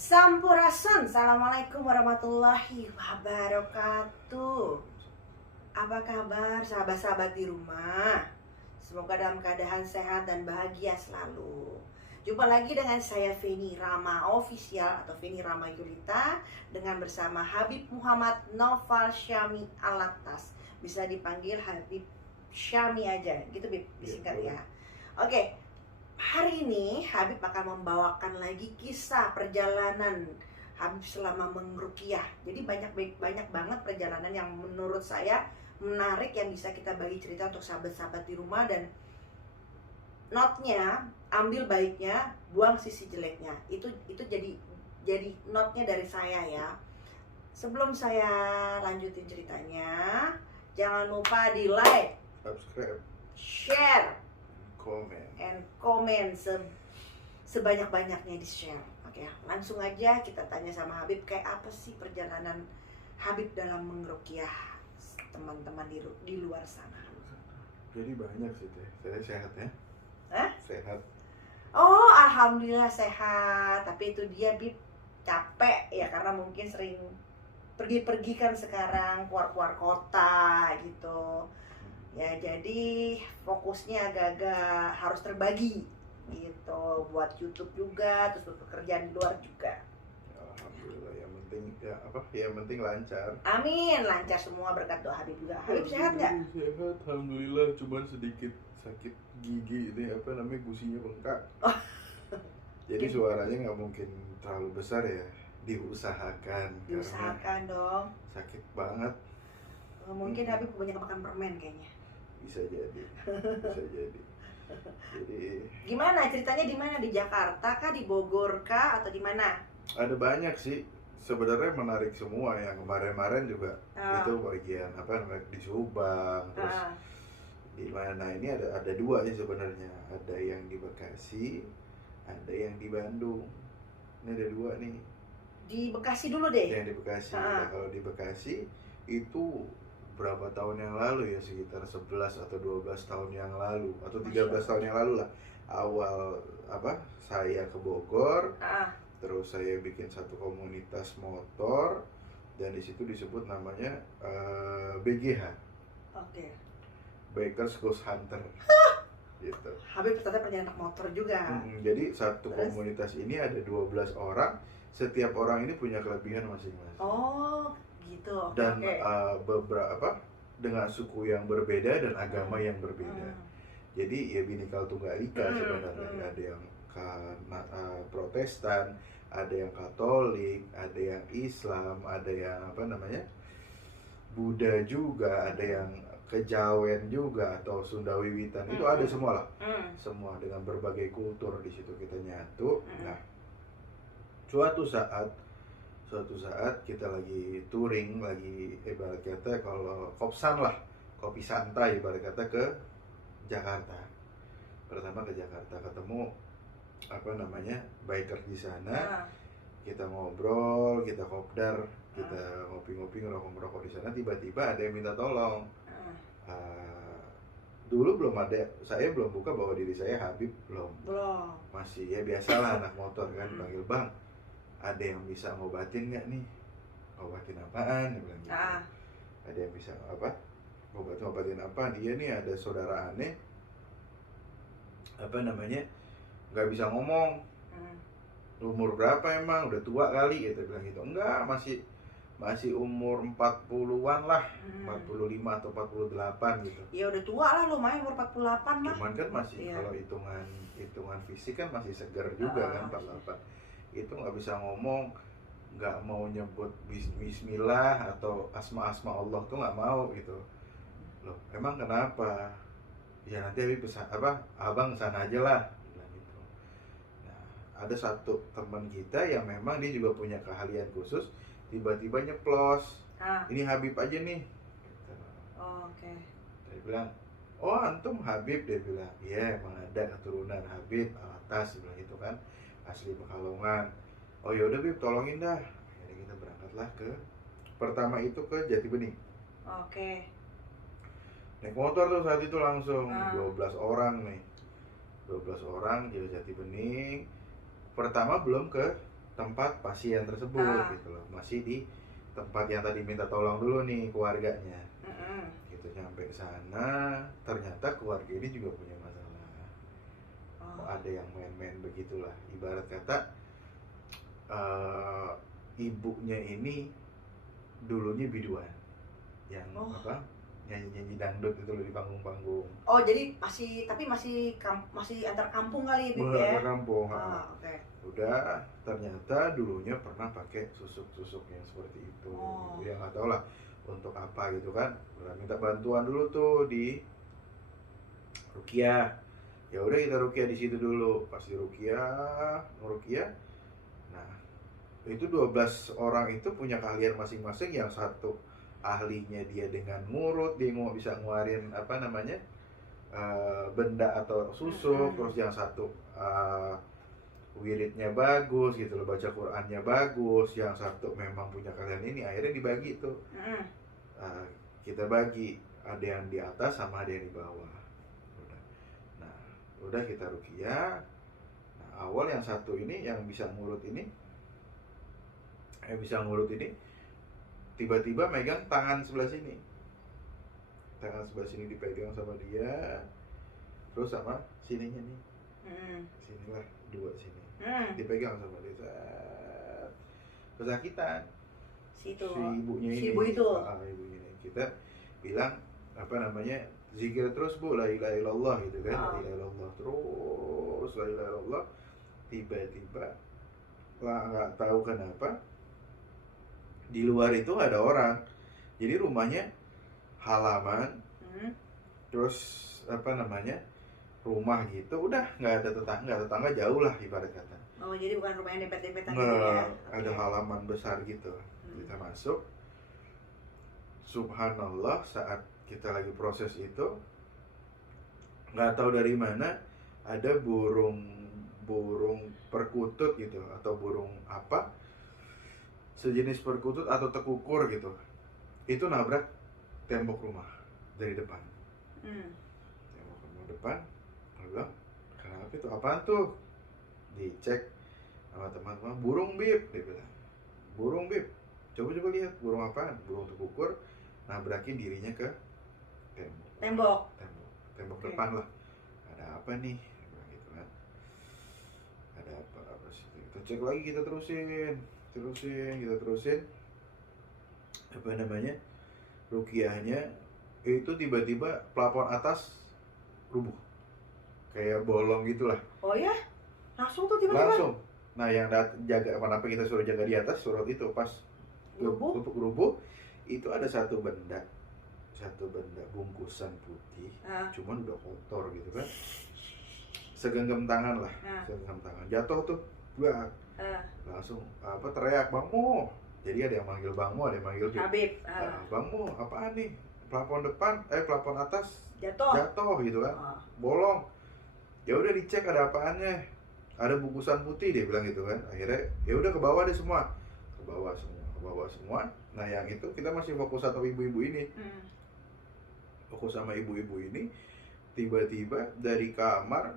Sampurasun, Assalamualaikum warahmatullahi wabarakatuh. Apa kabar sahabat-sahabat di rumah? Semoga dalam keadaan sehat dan bahagia selalu. Jumpa lagi dengan saya Feni Rama Official atau Feni Rama Yulita dengan bersama Habib Muhammad Noval Syami Alatas. Bisa dipanggil Habib Syami aja, gitu Bib, disingkat ya. Oke. Hari ini Habib akan membawakan lagi kisah perjalanan Habib selama mengruqyah. Jadi banyak banget perjalanan yang menurut saya menarik yang bisa kita bagi cerita untuk sahabat-sahabat di rumah, dan notnya ambil baiknya, buang sisi jeleknya. Itu jadi notnya dari saya ya. Sebelum saya lanjutin ceritanya, jangan lupa di like, subscribe, share, komen, sebanyak-banyaknya di share. Oke, langsung aja kita tanya sama Habib, kayak apa sih perjalanan Habib dalam mengruqyah teman-teman di luar sana. Jadi banyak sih teh. Saya sehat ya. Sehat. Oh, alhamdulillah sehat. Tapi itu dia Bib, capek ya, karena mungkin sering pergi-pergi kan sekarang, keluar-keluar kota gitu ya, jadi fokusnya agak-agak harus terbagi gitu, buat YouTube juga, terus buat pekerjaan di luar juga. Alhamdulillah, yang penting lancar. Amin, lancar semua berkat doa Habib juga. Habib sehat nggak? Sehat, alhamdulillah. Cuman sedikit sakit gigi ini, gusinya bengkak. Jadi suaranya nggak mungkin terlalu besar ya. Diusahakan dong. Sakit banget. Mungkin Habib kebanyakan makan permen kayaknya. Bisa jadi. Jadi gimana ceritanya, di mana? Di Jakarta kah, di Bogor kah, atau di mana? ada banyak sih sebenarnya, menarik semua. Yang kemarin juga itu bagian di Subang, terus di mana. Ini ada dua sih sebenarnya, ada yang di Bekasi, ada yang di Bandung. Ini ada dua nih. Di Bekasi dulu deh. Yang di Bekasi. Nah, kalau di Bekasi itu berapa tahun yang lalu ya, sekitar 11 atau 12 tahun yang lalu, atau 13 tahun yang lalu lah, awal saya ke Bogor. Terus saya bikin satu komunitas motor, dan di situ disebut namanya BGH. Oke. Bikers Ghost Hunter. Gitu. Habib ternyata punya anak motor juga. Jadi satu komunitas ini ada 12 orang, setiap orang ini punya kelebihan masing-masing. Oh, gitu. Dan beberapa dengan suku yang berbeda dan agama yang berbeda. Jadi ya Bhinneka Tunggal Ika sebenarnya. Ada yang Protestan, ada yang Katolik, ada yang Islam, ada yang Buddha juga, ada yang Kejawen juga atau Sunda Wiwitan. Itu ada semua lah. Semua dengan berbagai kultur di situ kita nyatu. Nah, suatu saat kita lagi touring, lagi ibarat kata kalau kopsan lah, kopi santai ibarat kata, ke Jakarta. Pertama ke Jakarta, ketemu biker di sana. Kita ngobrol, kita kopdar, kita ngopi-ngopi, ngerokok-ngerokok di sana. Tiba-tiba ada yang minta tolong. Dulu saya belum buka bahwa diri saya Habib, belum. Masih ya biasalah anak motor kan, panggil bang, ada yang bisa ngobatin nggak nih? Ngobatin apaan? Dia bilang gitu. Ada yang bisa ngobatin apa? Dia nih ada saudara aneh, nggak bisa ngomong. Umur berapa emang? Udah tua kali? Dia bilang gitu. Enggak, masih umur 40-an lah, 45 atau 48 gitu. Ya udah tua lah, lumayan umur 48 mah. Cuman kan masih kalau hitungan fisik kan masih segar juga kan, 48. Itu nggak bisa ngomong, nggak mau nyebut bismillah atau asma Allah tuh nggak mau gitu. Loh, emang kenapa? Ya nanti abang sana aja lah, bilang gitu. Nah, ada satu teman kita yang memang dia juga punya keahlian khusus, tiba-tiba nyeplos, ini Habib aja nih gitu. Oke. Dia bilang, oh antum Habib? Dia bilang, iya emang ada keturunan Habib Alatas, dia bilang gitu kan, asli Pekalongan. Oh yaudah Bib, tolongin dah. Akhirnya kita berangkatlah pertama itu ke Jatibening. Oke. Naik motor tuh saat itu langsung 12 orang nih, 12 orang di Jatibening. Pertama belum ke tempat pasien tersebut gitu loh, masih di tempat yang tadi minta tolong dulu nih keluarganya. Gitu, nyampe sana ternyata keluarga ini juga punya masalah. Ada yang main-main begitulah, ibarat kata ibunya ini dulunya biduan yang nyanyi-nyanyi dangdut itu loh di panggung-panggung. Oh, jadi masih antar kampung kali ya, Antar kampung. Oke. Udah, ternyata dulunya pernah pakai susuk-susuk yang seperti itu. Ya nggak tahu lah untuk apa gitu kan. Udah minta bantuan dulu tuh di ruqyah. Ya udah kita ruqyah di situ dulu. Pas di ruqyah, nah, itu 12 orang itu punya keahlian masing-masing. Yang satu ahlinya dia dengan ngurut, dia mau bisa ngeluarin apa namanya benda atau susuk. Terus yang satu wiridnya bagus gitu loh, baca Qurannya bagus. Yang satu memang punya keahlian ini, akhirnya dibagi tuh. Kita bagi, ada yang di atas sama ada yang di bawah. Udah kita ruqyah. Nah, awal yang satu ini yang bisa ngurut ini tiba-tiba megang tangan sebelah sini dipegang sama dia, terus sama sininya nih, sinilah dua sini dipegang sama dia, kesakitan si ibunya ini. Ibunya ini kita bilang apa namanya, zikir terus bu, la ilaha illallah gitu kan, la ilaha illallah terus, la ilaha illallah. Tiba-tiba lah nggak tahu kenapa di luar itu ada orang, jadi rumahnya halaman, terus apa namanya rumah gitu, udah nggak ada tetangga jauh lah ibarat kata. Oh, jadi bukan rumah yang dempet-dempetan gitu ya? Ada halaman besar gitu. Kita masuk, subhanallah, saat kita lagi proses itu nggak tahu dari mana ada burung perkutut gitu, atau burung apa sejenis perkutut atau tekukur gitu, itu nabrak tembok rumah dari depan. Tembok rumah depan. Aku bilang, kenapa itu, apaan tuh? Dicek sama teman-teman, burung bib, dia bilang, burung bib, coba lihat burung apaan, burung tekukur nabrakin dirinya ke tembok depan lah. Ada apa nih, gitu kan, ada apa sih, kita cek lagi, kita terusin apa namanya ruqyahnya. Itu tiba-tiba plafon atas rubuh kayak bolong gitulah. Oh ya, langsung tuh tiba-tiba langsung. Nah, yang jaga, kenapa kita suruh jaga di atas, surat itu pas rubuh itu ada satu benda bungkusan putih, cuman udah kotor gitu kan, segenggam tangan lah, jatuh tuh, langsung teriak, Bang Mo. Jadi ada yang manggil Bang Mo, ada yang manggil Habib. Bang Mo, apaan nih, plafon atas jatuh gitu kan, bolong. Ya udah dicek ada apaannya, ada bungkusan putih, dia bilang gitu kan. Akhirnya ya udah ke bawah deh semua, ke bawah semua. Nah, yang itu kita masih fokus sama ibu-ibu ini. Tiba-tiba dari kamar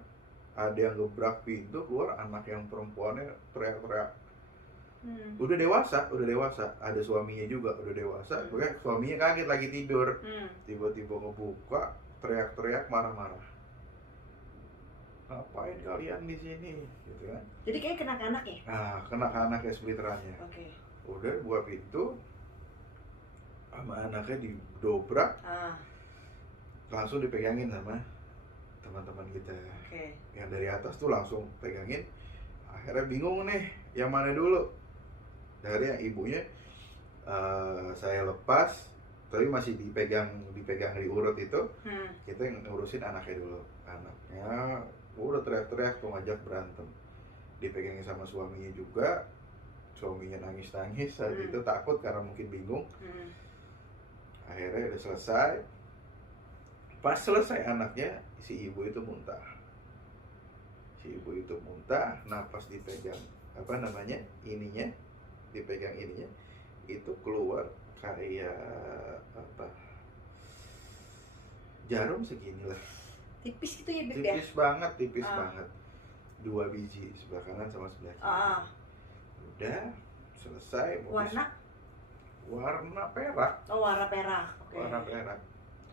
ada yang gebrak pintu, keluar anak yang perempuannya teriak-teriak. Udah dewasa, ada suaminya juga, udah dewasa. Pokoknya suaminya kaget lagi tidur, tiba-tiba ngebuka, teriak-teriak, marah-marah. Ngapain kalian di sini, gitu kan? Jadi kayak kena-kanak ya? Kena-kanak ya splitterannya. Udah buka pintu, sama anaknya didobrak, langsung dipegangin sama teman-teman kita. Yang dari atas tuh langsung pegangin. Akhirnya bingung nih, yang mana dulu? Dari yang ibunya saya lepas, tapi masih dipegang diurut itu. Kita yang ngurusin anaknya dulu. Anaknya udah teriak-teriak tuh, ngajak berantem, dipegangin sama suaminya juga. Suaminya nangis-nangis saat itu, takut karena mungkin bingung. Akhirnya udah selesai. Pas selesai anaknya, si ibu itu muntah. Napas dipegang ininya, itu keluar kayak apa, jarum segini lah, tipis gitu ya, Bib? tipis banget, 2 biji, sebelah kanan sama sebelah kiri. Udah selesai. Warna perak. Oh, warna perak. Oke. Warna perak.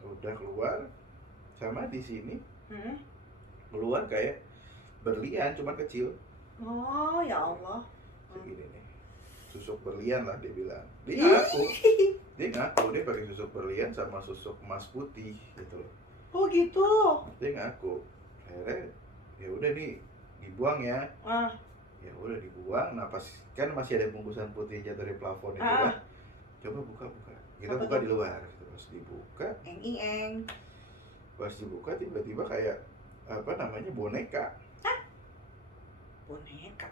Udah keluar. Sama di sini Hmm? keluar kayak berlian, cuman kecil. Oh, ya Allah. Segini nih. Susuk berlian lah dia bilang. Dia ngaku dia pakai susuk berlian sama susuk emas putih gitu loh. Oh gitu. Dia ngaku. Akhirnya ya udah nih dibuang ya. Ah. Ya udah dibuang. Nah pas kan masih ada bungkusan putih jatuh dari plafon itu Ah. kan. Coba buka. Kita Apa buka tuh? di luar. Terus dibuka. Eng. Pas dibuka tiba-tiba kayak apa namanya boneka. Boneka.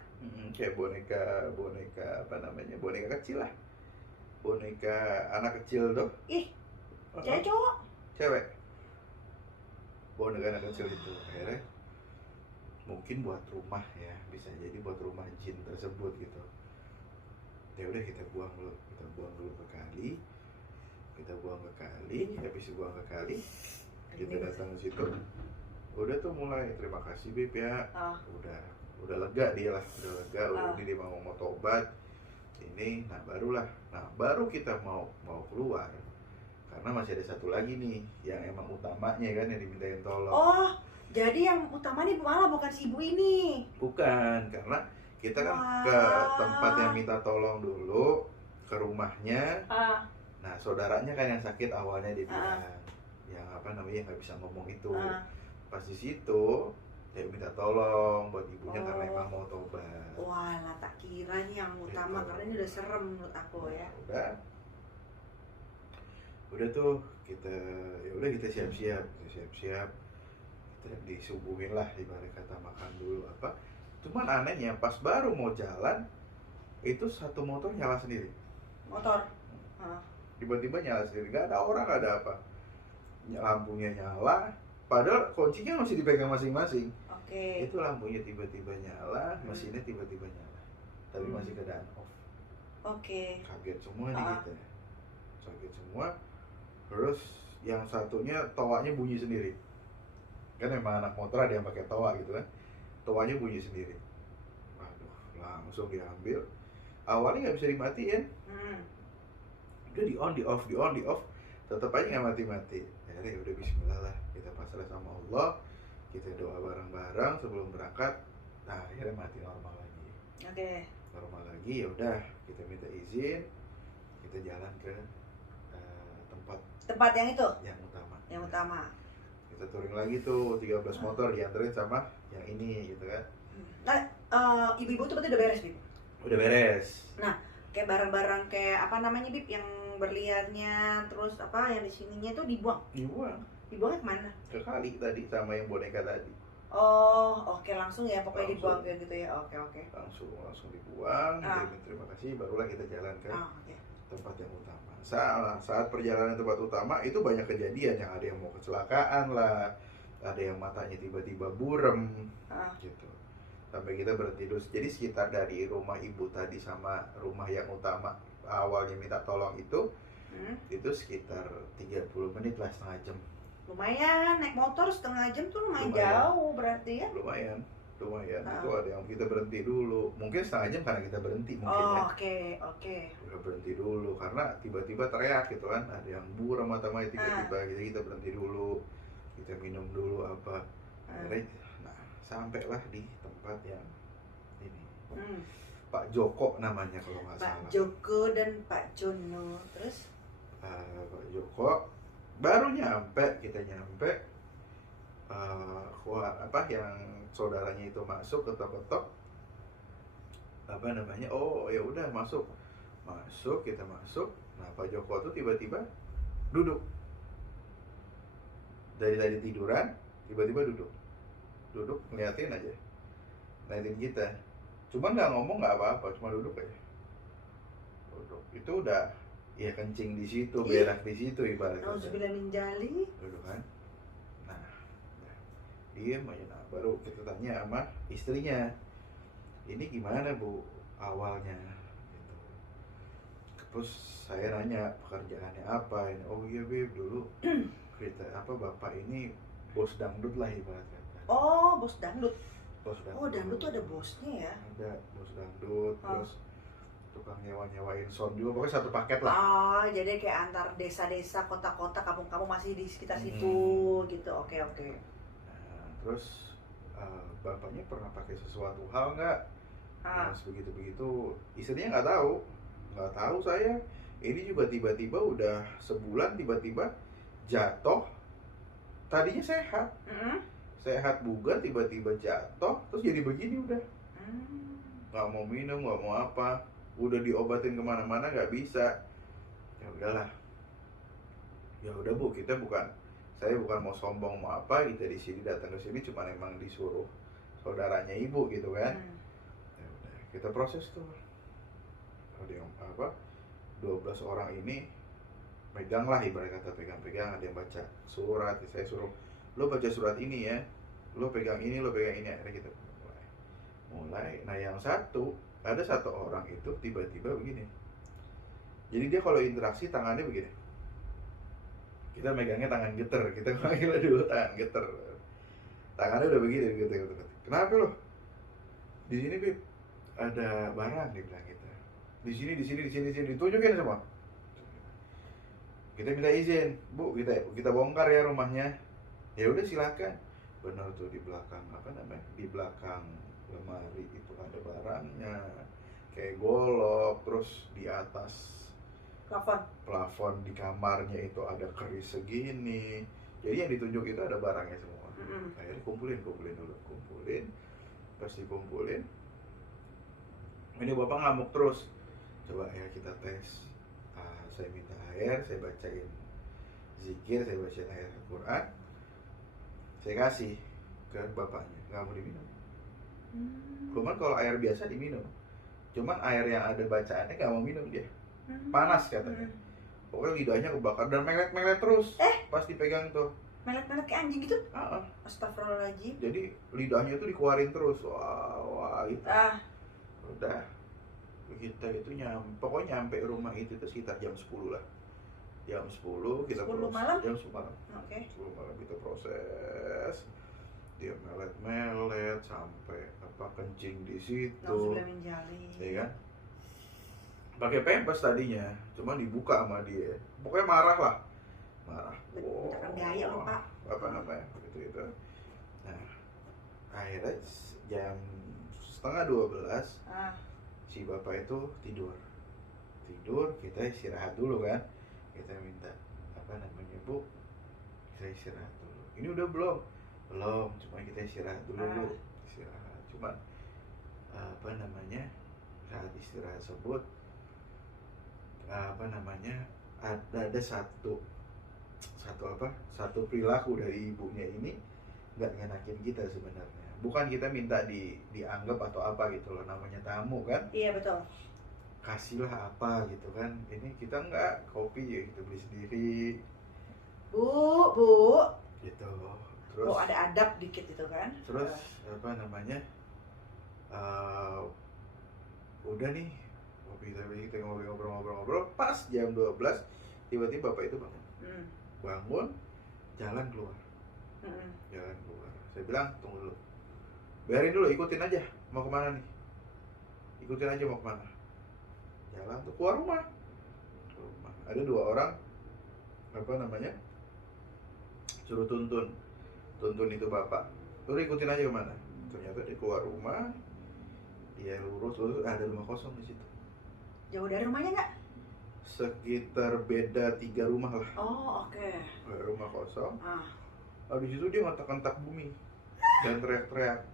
Kayak boneka apa namanya, boneka kecil lah, boneka anak kecil tuh. Ih, cewek cowok? Cewek, boneka anak kecil itu. Akhirnya mungkin buat rumah ya, bisa jadi buat rumah jin tersebut gitu. Ya udah kita buang dulu ke kali, habis buang ke kali kita datang ke situ. Udah tuh mulai terima kasih Bib ya. Udah lega dia lah, udah dia mau tobat ini. Nah baru kita mau keluar karena masih ada satu lagi nih yang emang utamanya kan yang dimintain tolong. Oh, jadi yang utama nih malah bukan si ibu ini. Bukan, karena kita kan ke tempat yang minta tolong dulu, ke rumahnya. Nah saudaranya kan yang sakit awalnya dia bilang, yang apa namanya nggak bisa ngomong itu. Pas di situ dia minta tolong buat ibunya karena emang mau tobat. Walah, tak kira nih yang utama Gitu. karena ini udah serem menurut aku ya. Udah tuh kita siap-siap, kita disubuhin lah, ibarat kata makan dulu apa. Cuman anehnya pas baru mau jalan itu satu motor nyala sendiri. Motor. Tiba-tiba nyala sendiri, nggak ada orang, nggak ada apa. Lampunya nyala, padahal kuncinya masih dipegang masing-masing. Oke. Itu lampunya tiba-tiba nyala, mesinnya tiba-tiba nyala, tapi masih keadaan off. Oke. Kaget semua nih kita. Kaget semua. Terus yang satunya towanya bunyi sendiri. Kan emang anak motor ada yang pakai towa gitu kan. Towanya bunyi sendiri. Waduh, langsung diambil. Awalnya nggak bisa dimatiin. Udah di on. Tetap aja nggak mati-mati. Akhirnya udah bismillah lah, kita pasrah sama Allah. Kita doa bareng-bareng sebelum berangkat. Nah akhirnya mati normal lagi. Oke. Normal lagi, ya udah kita minta izin, kita jalan ke tempat yang itu? Yang utama. Kita touring lagi tuh 13 motor dianterin sama yang ini gitu kan. Nah, ibu-ibu tuh berarti udah beres, Bib? Udah beres. Nah, kayak barang-barang kayak apa namanya, Bib, yang berliannya, terus apa yang di sininya tuh dibuang? Dibuangnya kemana? Ke kali tadi sama yang boneka tadi. Oh, oke, langsung ya, pokoknya Langsung. dibuang kayak gitu ya. Oke. Langsung dibuang. Terima kasih, barulah kita jalan ke tempat yang utama. Saat perjalanan tempat utama itu banyak kejadian, yang ada yang mau kecelakaan lah, ada yang matanya tiba-tiba burem gitu. Sampai kita berhenti dulu. Jadi sekitar dari rumah ibu tadi sama rumah yang utama awalnya minta tolong itu sekitar 30 menit lah, setengah jam. Lumayan, naik motor setengah jam tuh lumayan jauh berarti ya? Lumayan. Itu ada yang kita berhenti dulu. Mungkin setengah jam karena kita berhenti mungkin ya. Oke. Kita berhenti dulu karena tiba-tiba teriak gitu kan. Ada yang buram matanya tiba-tiba. Jadi kita berhenti dulu. Kita minum dulu apa. Akhirnya, sampailah di tempat yang ini. Pak Joko namanya kalau nggak salah. Pak Joko dan Pak Jono. Terus? Pak Joko baru kita nyampe. Yang saudaranya itu masuk, ketok-ketok apa namanya, oh ya udah masuk, kita masuk. Nah Pak Joko tuh tiba-tiba duduk, dari tadi tiduran tiba-tiba duduk ngeliatin kita, cuman nggak ngomong nggak apa-apa, cuma duduk aja. Itu udah ya kencing di situ, berak di situ ibaratnya. Nauzubillah min dzalik. Duduk kan. Diem aja. Nah baru kita tanya sama istrinya, ini gimana Bu awalnya gitu. Terus saya nanya pekerjaannya apa ini. Oh iya Beb, dulu bapak ini bos dangdut lah ibaratnya. Oh, bos dangdut. Bos dangdut. Oh, dangdut tuh ada bosnya ya? Ada bos dangdut, Oh. terus tukang nyewain sound juga, pokoknya satu paket lah. Oh, jadi kayak antar desa-desa, kota-kota, kampung-kampung masih di sekitar situ gitu. Oke. Nah, terus bapaknya pernah pakai sesuatu hal nggak? Ah. Nah, begitu istrinya nggak tahu saya. Ini juga tiba-tiba udah sebulan tiba-tiba jatuh. Tadinya sehat, sehat bugar, tiba-tiba jatuh, terus jadi begini udah. Nggak mau minum, nggak mau apa, udah diobatin kemana-mana nggak bisa. Ya udahlah, ya udah Bu, saya bukan mau sombong mau apa, kita di sini datang ke sini cuma emang disuruh saudaranya ibu gitu kan. Ya udah, kita proses tuh. Ada yang 12 orang ini megang lah, ibarat kata pegang-pegang, ada yang baca surat, saya suruh lo baca surat ini ya, lo pegang ini, akhirnya kita mulai. Nah yang ada satu orang itu tiba-tiba begini, jadi dia kalau interaksi tangannya begini, kita megangnya tangan geter, kita panggil dulu tangan geter, tangannya udah begini gitu. Kenapa lo di sini Bib? Ada barang, dia bilang kita di sini ditunjukin semua. Kita minta izin, Bu, kita bongkar ya rumahnya. Ya udah silakan. Benar tuh, di belakang di belakang lemari itu ada barangnya, kayak golok. Terus di atas plafon di kamarnya itu ada keris segini. Jadi yang ditunjuk itu ada barangnya semua. Akhirnya kumpulin dulu. Pas dikumpulin, ini bapak ngamuk terus. Coba ya kita tes. Saya minta air, saya bacain zikir, saya bacain ayat Al-Quran, saya kasih ke bapaknya, nggak mau diminum. Cuman kalau air biasa diminum, cuman air yang ada bacaannya nggak mau minum dia, panas katanya. Pokoknya lidahnya kebakar dan melet terus. Pas dipegang tuh melet kayak anjing gitu. Astagfirullahaladzim. Jadi lidahnya tuh dikeluarin terus, wah gitu. Udah, kita itu pokoknya nyampe rumah itu tuh sekitar jam 10 lah. Jam 10 kita 10 proses. malam? Jam 10 malam. Oke. 10 malam kita proses. Dia melet sampai kencing di situ. Iya kan? Pakai pempes tadinya, cuma dibuka sama dia. Pokoknya marah. Mintakan gaya lo, Pak. Apa namanya? Gitu. Nah, akhirnya jam setengah 12 si bapak itu tidur, kita istirahat dulu kan. Kita minta Bu, kita istirahat dulu. Ini udah belum, cuma kita istirahat dulu Bu. Istirahat, cuma saat istirahat tersebut ada satu perilaku dari ibunya ini nggak ngenakin kita sebenarnya. Bukan kita minta dianggap atau apa gitu loh, namanya tamu kan. Iya betul. Kasihlah apa gitu kan. Ini kita nggak, kopi ya kita beli sendiri. Bu. Gitu. Terus ada adab dikit itu kan. Terus udah nih, kopi kita ngobrol. Pas jam 12 tiba-tiba bapak itu bangun, jalan keluar. Saya bilang tunggu dulu, biarin dulu, ikutin aja mau kemana nih, jalan tuh keluar rumah. Ada 2 orang suruh tuntun itu bapak, udah ikutin aja kemana. Ternyata dia keluar rumah, dia lurus ada rumah kosong di situ. Jauh dari rumahnya nggak? Sekitar beda 3 rumah lah. Oke. Rumah kosong. Di situ dia ngontak-ngontak bumi dan teriak-teriak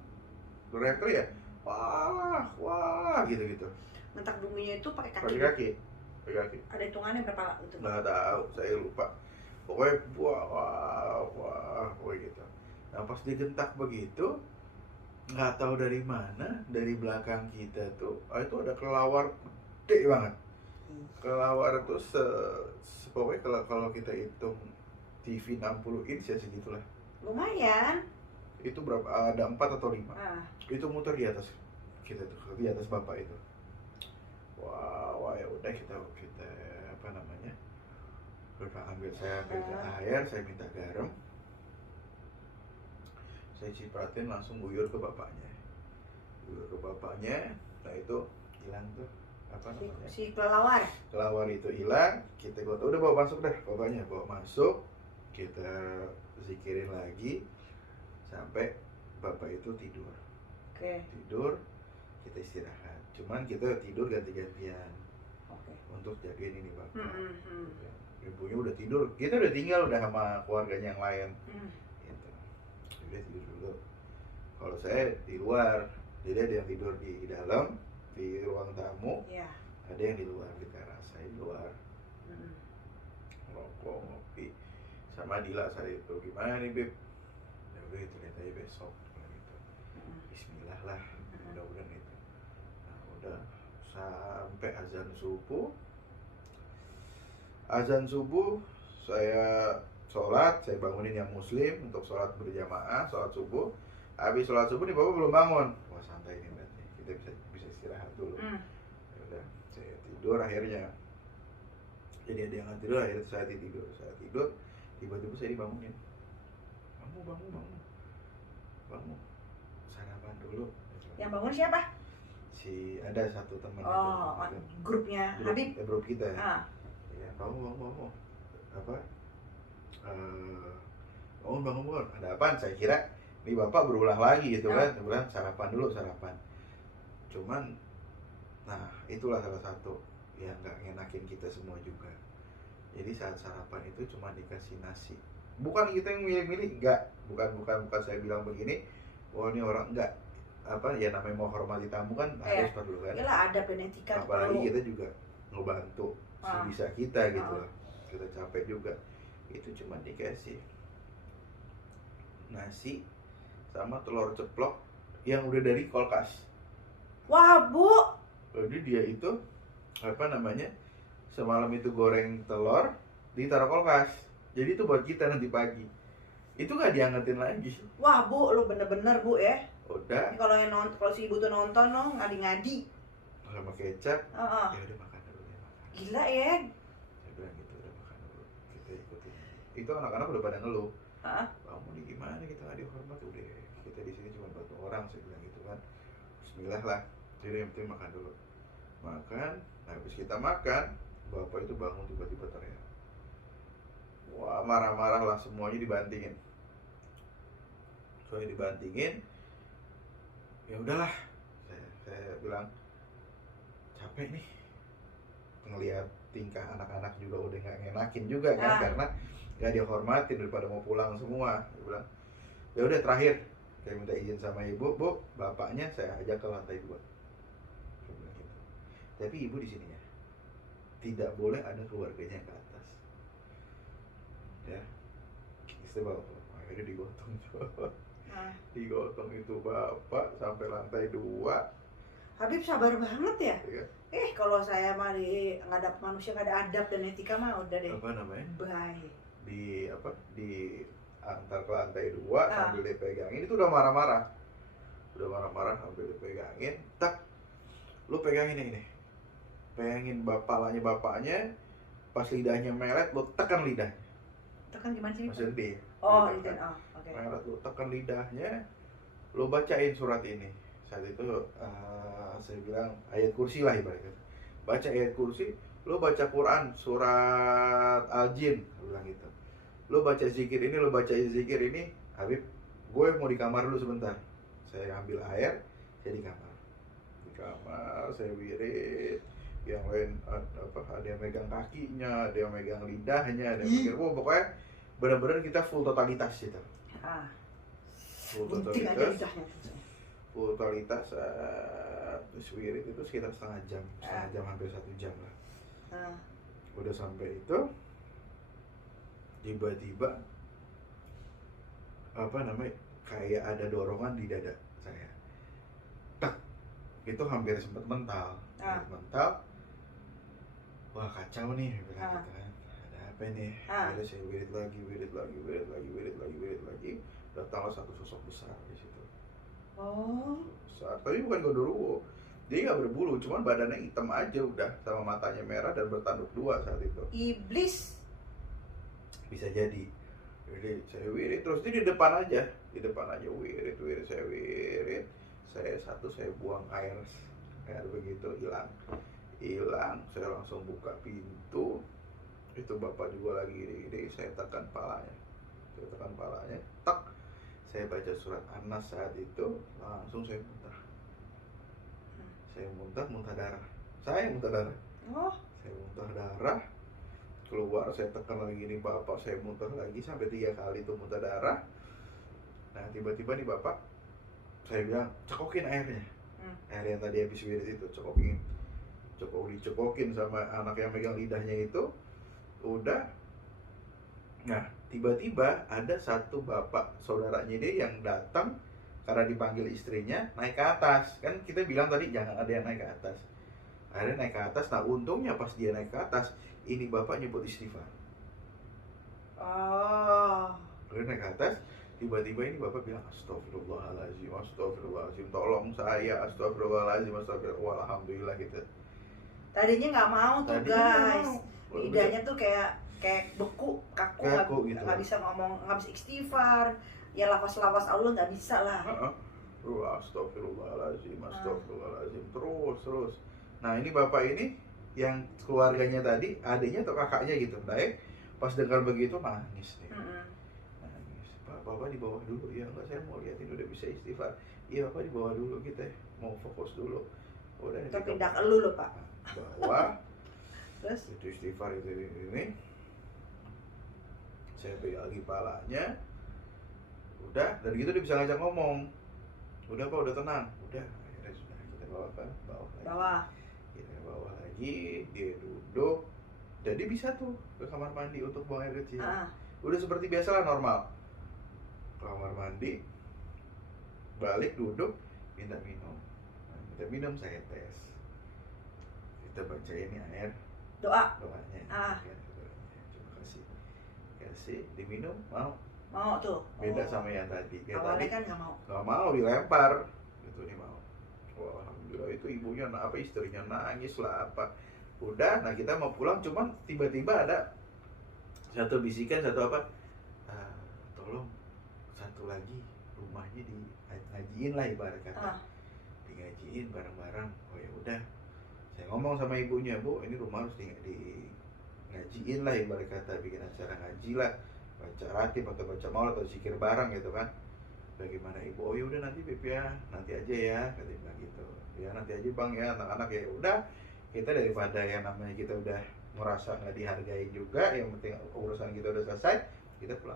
ya, wah gitu. Ngontak buminya itu pakai kaki. Pakai kaki. Ada hitungannya berapa itu? Nggak tahu, saya lupa. Pokoknya wah gitu. Nah pas digentak begitu, nggak tahu dari mana, dari belakang kita tuh, itu ada kelawar gede banget. Kelawar tuh pokoknya kalau kita hitung TV 60 inch ya segitulah. Lumayan. Itu berapa? Ada 4 atau 5. Itu muter di atas kita tuh, di atas bapak itu. Wah ya udah kita saya ambil air, saya minta garam, saya cipratin, langsung guyur ke bapaknya. bapaknya. Nah itu hilang tuh apa namanya, si kelelawar. kelawar itu hilang. Kita gotong, udah bawa masuk dah bapaknya, bawa masuk, kita zikirin lagi sampai bapak itu tidur. Oke. Tidur, kita istirahat. Cuman kita tidur ganti-gantian Oke. untuk jagain ini bapak. Mm-mm. Ibunya udah tidur, kita udah tinggal udah sama keluarganya yang lain. Gitu. Udah tidur dulu. Kalau saya di luar, jadi ada yang tidur di dalam di ruang tamu, Iya. ada yang di luar di teras. Saya di luar ngerokok, ngopi sama Dila saat itu. Gimana nih Beb? Ya udah itu lihat aja besok gitu. Bismillah lah, mudah-mudahan itu. Nah udah sampai azan subuh. Azan subuh saya sholat, saya bangunin yang muslim untuk sholat berjamaah, sholat subuh. Habis sholat subuh nih bapak belum bangun. Wah santai nih berarti, kita bisa istirahat dulu. Ya udah, saya tidur akhirnya. Jadi ada yang tidur, akhirnya saya tidur. Saya tidur, tiba-tiba saya dibangunin. Bangun, sarapan dulu. Yang bangun siapa? Si ada satu teman itu, grupnya Habib. grup kita ya. Ya, bangun. Apa? Bangun. Ada apaan? Saya kira ini bapak berulah lagi gitu kan. Dia bilang sarapan dulu. Cuman, nah itulah salah satu yang nggak ngenakin kita semua juga. Jadi saat sarapan itu cuma dikasih nasi. Bukan kita yang milih-milih, enggak. Bukan saya bilang begini. Oh ini orang enggak. Apa ya namanya mau hormati tamu kan harus perlu kan. Iyalah ada etika. Apalagi kita juga ngebantu sebisa kita gitu loh. Kita capek juga. Itu cuma dikasih nasi sama telur ceplok yang udah dari kulkas. Wah Bu. Jadi dia itu apa namanya, semalam itu goreng telur ditaruh kulkas. Jadi itu buat kita nanti pagi. Itu nggak diangetin lagi. Wah Bu, lu bener-bener Bu ya. Udah. Ini kalau si ibu tuh nonton ngadi-ngadi. Sama kecap. Ya udah makan dulu deh. Gila ya. Saya bilang gitu, udah makan dulu. Kita ikutin. Itu anak-anak udah pada ngeluh. Kamu nih gimana kita nggak dihormat? Udah, kita di sini cuma bantu orang, saya bilang gitu kan. Bismillah lah. Jadi yang penting makan dulu. Makan. Nah, habis kita makan, bapak itu bangun tiba-tiba teriak. Wah, marah-marah lah, semuanya dibantingin. Soalnya dibantingin. Ya udahlah, saya bilang capek nih ngelihat tingkah anak-anak juga udah nggak ngenakin juga kan, karena nggak dihormatin daripada mau pulang semua. Dia bilang ya udah terakhir saya minta izin sama ibu, Bu, bapaknya saya ajak ke lantai 2. Saya bilang gitu. Tapi ibu di sini ya tidak boleh ada keluarganya ke atas ya. Istimewa, akhirnya digotong tuh. Digotong itu bapak sampai lantai 2. Habib sabar banget ya. Ya. Kalau saya mah ngadap manusia nggak ada adab dan etika mah udah deh. Apa namanya? Bye. Di antar ke lantai 2 sambil dipegangin. Itu udah marah-marah. Sambil dipegangin. Tak, lu pegangin ini. Pegangin bapaknya. Pas lidahnya melet, lu tekan lidahnya. Tekan gimana sih? Maksudnya D. Oke. Melet, lu tekan lidahnya. Lu bacain surat ini. Saat itu saya bilang ayat kursi lah ibaratnya. Baca ayat kursi, lo baca Quran surat Al-Jin, saya bilang gitu. Lo baca zikir ini, Habib, gue mau di kamar dulu sebentar. Saya ambil air, saya di kamar. Saya wirid. Yang lain ada yang megang kakinya, ada yang megang lidahnya, ada yang megang, pokoknya benar-benar kita full totalitas gitu. Full totalitas terus wirid itu sekitar setengah jam hampir 1 jam lah. Udah sampai itu tiba-tiba kayak ada dorongan di dada saya. Tak, itu hampir sempat mental. Wah kacau nih, bilang gitu kan. Ada apa nih? Ada saya wirid lagi. Datanglah satu sosok besar di situ. Besar, tapi bukan gondoruo. Dia nggak berbulu, cuman badannya hitam aja udah, sama matanya merah dan bertanduk 2 saat itu. Iblis. Bisa jadi. Jadi saya wirid terus, dia di depan aja wirid, saya wirid. saya buang air begitu hilang, saya langsung buka pintu, itu bapak juga lagi gini, saya tekan palanya, tak, saya baca surat An-Nas saat itu, langsung saya muntah darah, saya muntah darah, keluar, saya tekan lagi nih bapak, saya muntah lagi sampai 3 kali itu muntah darah. Nah tiba-tiba nih bapak, saya bilang cekokin airnya, air yang tadi habis wirid itu dicekokin sama anak yang megang lidahnya itu, udah. Nah tiba-tiba ada satu bapak saudaranya dia yang datang karena dipanggil istrinya naik ke atas, kan kita bilang tadi jangan ada yang naik ke atas, akhirnya naik ke atas. Nah untungnya pas dia naik ke atas, ini bapak nyebut istighfar. Lalu naik ke atas, tiba-tiba ini bapak bilang astagfirullahaladzim, tolong saya, astagfirullahaladzim, alhamdulillah gitu. Tadinya nggak mau tuh guys, lidahnya tuh kayak beku, kaku gitu. Nggak bisa ngomong, nggak bisa istighfar, ya lafaz-lafaz Allah nggak bisa lah. Astagfirullahaladzim, terus. Nah ini bapak ini yang keluarganya tadi, adiknya atau kakaknya gitu, baik, pas dengar begitu nangis nih. Nangis. Bapak di bawah dulu, ya enggak, saya mau lihat ini udah bisa istighfar. Iya bapak di bawah dulu, kita mau fokus dulu. Udah kita pindah ke lu loh pak. Bawah. Terus itu istighfar itu ini. Saya pegang lagi palanya. Udah, dan gitu dia bisa ngajak ngomong. Udah pak, udah tenang. Udah, akhirnya sudah kita bawa lagi. Kita bawa lagi, dia duduk. Jadi bisa tuh ke kamar mandi untuk buang air kecil. Udah seperti biasa lah, normal. Kamar mandi, balik duduk, minta minum. Saya tes. Kita baca ini air doanya. Cuma kasih diminum, mau tuh. Beda sama yang tadi. Awalnya kan nggak mau, dilempar. Itu nih mau. Wah, alhamdulillah itu ibunya istrinya nangis lah apa. Udah, nah kita mau pulang, cuman tiba-tiba ada satu bisikan, tolong satu lagi rumahnya ngajiin lah ibarat kata. Ngajiin bareng-bareng. Oh ya udah, saya ngomong sama ibunya, Bu, ini rumah harus di ngajiin lah ibarat kata, bikin acara ngaji lah, baca ratib atau baca maulid atau zikir bareng gitu kan. Bagaimana ibu? Oh ya udah nanti Beb ya, nanti aja ya, kata bilang gitu. Ya nanti aja bang ya, anak-anak ya udah. Kita daripada yang namanya kita udah merasa nggak dihargai juga, yang penting urusan kita udah selesai, kita pulang.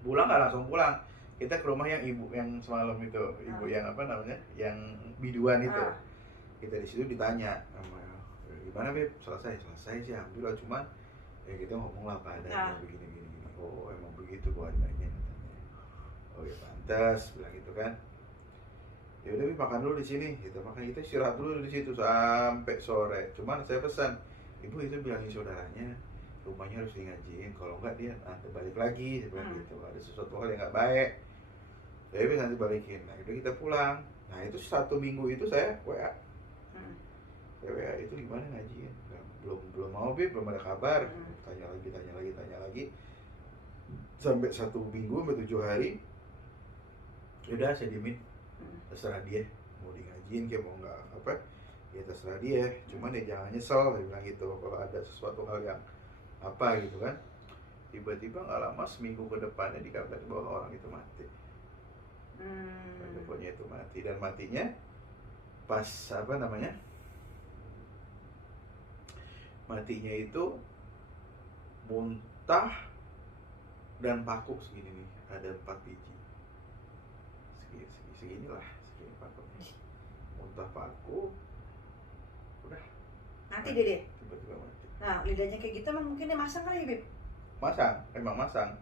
Pulang nggak langsung pulang. Kita ke rumah yang ibu yang semalam itu, ibu yang apa namanya, yang biduan itu. Kita di situ ditanya, gimana Beb? Selesai sih, alhamdulillah, cuman ya kita ngomong lah keadaannya begini. Oh emang begitu Bu adanya, katanya. Oh ya pantas, bilang gitu kan. Ya udah makan dulu di sini, kita istirahat dulu di situ sampai sore. Cuman saya pesan, ibu itu bilangin saudaranya rumahnya harus ngajiin, kalau enggak dia nanti balik lagi, dia bilang gitu. Ada sesuatu hal yang nggak baik, jadi nanti balikin. Nah itu kita pulang. Nah itu 1 minggu itu saya WA, itu gimana ngajiin? Belum mau Beb, belum ada kabar. Tanya lagi. Sampai 1 minggu, sampai 7 hari. Udah saya diemin. Terserah dia mau di ngajiin kayak mau nggak apa, ya terserah dia. Cuman ya jangan nyesel, dia bilang gitu, kalau ada sesuatu hal yang apa gitu kan. Tiba-tiba nggak lama, seminggu ke depannya dikabarin bahwa orang itu mati. Pokoknya itu mati, dan matinya pas matinya itu muntah dan paku segini nih, ada 4 biji. Segini pakuknya. Muntah paku, udah mati deh. Tiba-tiba mati. Nah lidahnya kayak gitu emang mungkin dia masang kali ya Beb? Emang masang.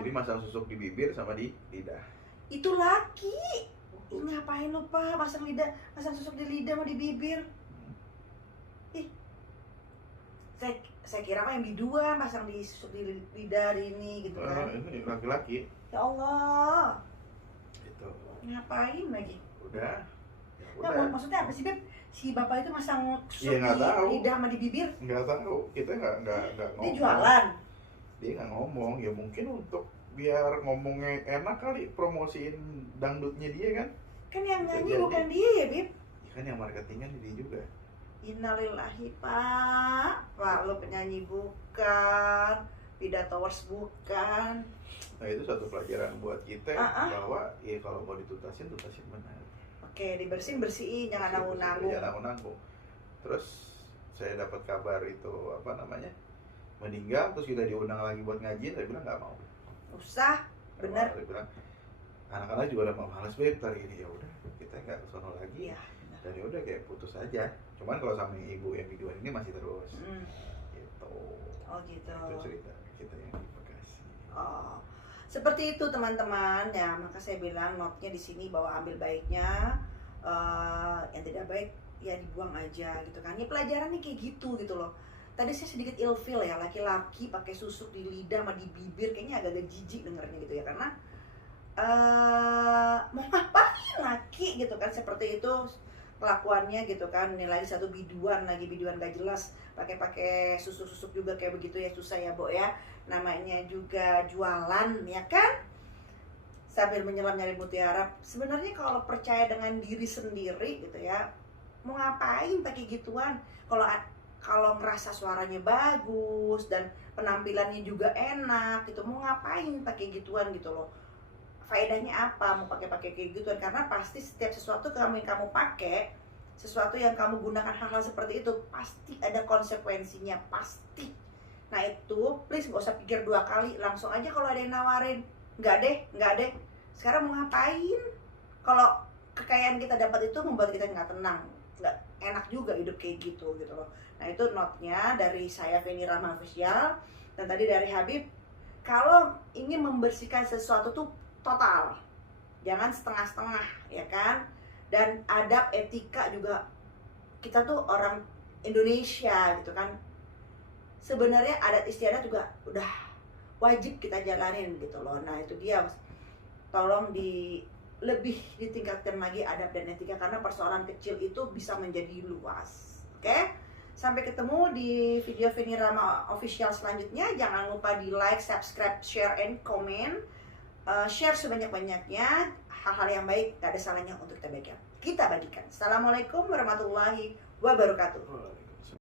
Jadi masang susuk di bibir sama di lidah. Itu laki. Ngapain lu Pak masang susuk di lidah sama di bibir? Saya kira mah yang biduan pasang di susuk di lidah ini gitu kan. Ini laki-laki. Ya Allah. Itu. Ngapain lagi? Udah. Nah, maksudnya apa sih Beb? Si bapak itu masang susuk di lidah sama di bibir? Nggak tahu. Kita nggak ngomong. Dia jualan. Dia nggak ngomong. Ya mungkin untuk biar ngomongnya enak kali, promosiin dangdutnya dia kan. Kan yang Bisa nyanyi jadi. bukan dia ya, Bib? Ya kan yang marketingnya dia juga. Innalillahi, Pak lo penyanyi bukan, pidatowers bukan. Nah itu satu pelajaran buat kita bahwa ya kalau mau ditutasin benar. Oke, bersihin, jangan nanggung-nanggung. Jangan nanggung-nanggung. Terus saya dapat kabar itu apa namanya meninggal, terus kita diundang lagi buat ngaji, saya bilang nggak mau. Usah, bener. Dia bilang anak-anak juga udah mau males Beb hari ini, ya udah kita nggak kesono lagi. Iya. Dan ya udah kayak putus aja. Cuman kalau sama ibu yang videoan ini masih terus. Gitu. Oh gitu. Itu cerita kita yang di Bekasi. Oh, seperti itu teman-teman ya. Maka saya bilang notnya di sini bahwa ambil baiknya, yang tidak baik ya dibuang aja gitu kan. Ini pelajarannya kayak gitu loh. Tadi saya sedikit ilfeel ya, laki-laki pakai susuk di lidah sama di bibir, kayaknya agak-agak jijik dengernya gitu ya, karena mau ngapain laki gitu kan, seperti itu kelakuannya gitu kan. Ini lagi satu biduan gak jelas, pakai susuk juga kayak begitu ya, susah ya Bo ya, namanya juga jualan ya kan, sambil menyelam nyari mutiara. Sebenarnya kalau percaya dengan diri sendiri gitu ya, mau ngapain pakai gituan. Kalau ngerasa suaranya bagus dan penampilannya juga enak gitu, mau ngapain pakai gituan gitu loh. Faedahnya apa mau pakai kayak gituan? Karena pasti setiap sesuatu yang kamu pakai, sesuatu yang kamu gunakan hal-hal seperti itu, pasti ada konsekuensinya, pasti. Nah itu please gak usah pikir dua kali, langsung aja kalau ada yang nawarin. Enggak deh, sekarang mau ngapain? Kalau kekayaan kita dapat itu membuat kita nggak tenang, nggak enak juga hidup kayak gitu loh. Nah itu notnya dari saya, Feni Rahma Official. Dan tadi dari Habib, kalau ingin membersihkan sesuatu tuh total, jangan setengah-setengah ya kan. Dan adab etika juga, kita tuh orang Indonesia gitu kan, sebenarnya adat istiadat juga udah wajib kita jalanin gitu loh. Nah itu dia, tolong lebih ditingkatkan lagi adab dan etika, karena persoalan kecil itu bisa menjadi luas. Oke? Sampai ketemu di video Feni Rahma Official selanjutnya. Jangan lupa di like, subscribe, share, and comment. Share sebanyak-banyaknya. Hal-hal yang baik gak ada salahnya untuk kita bagikan. Assalamualaikum warahmatullahi wabarakatuh.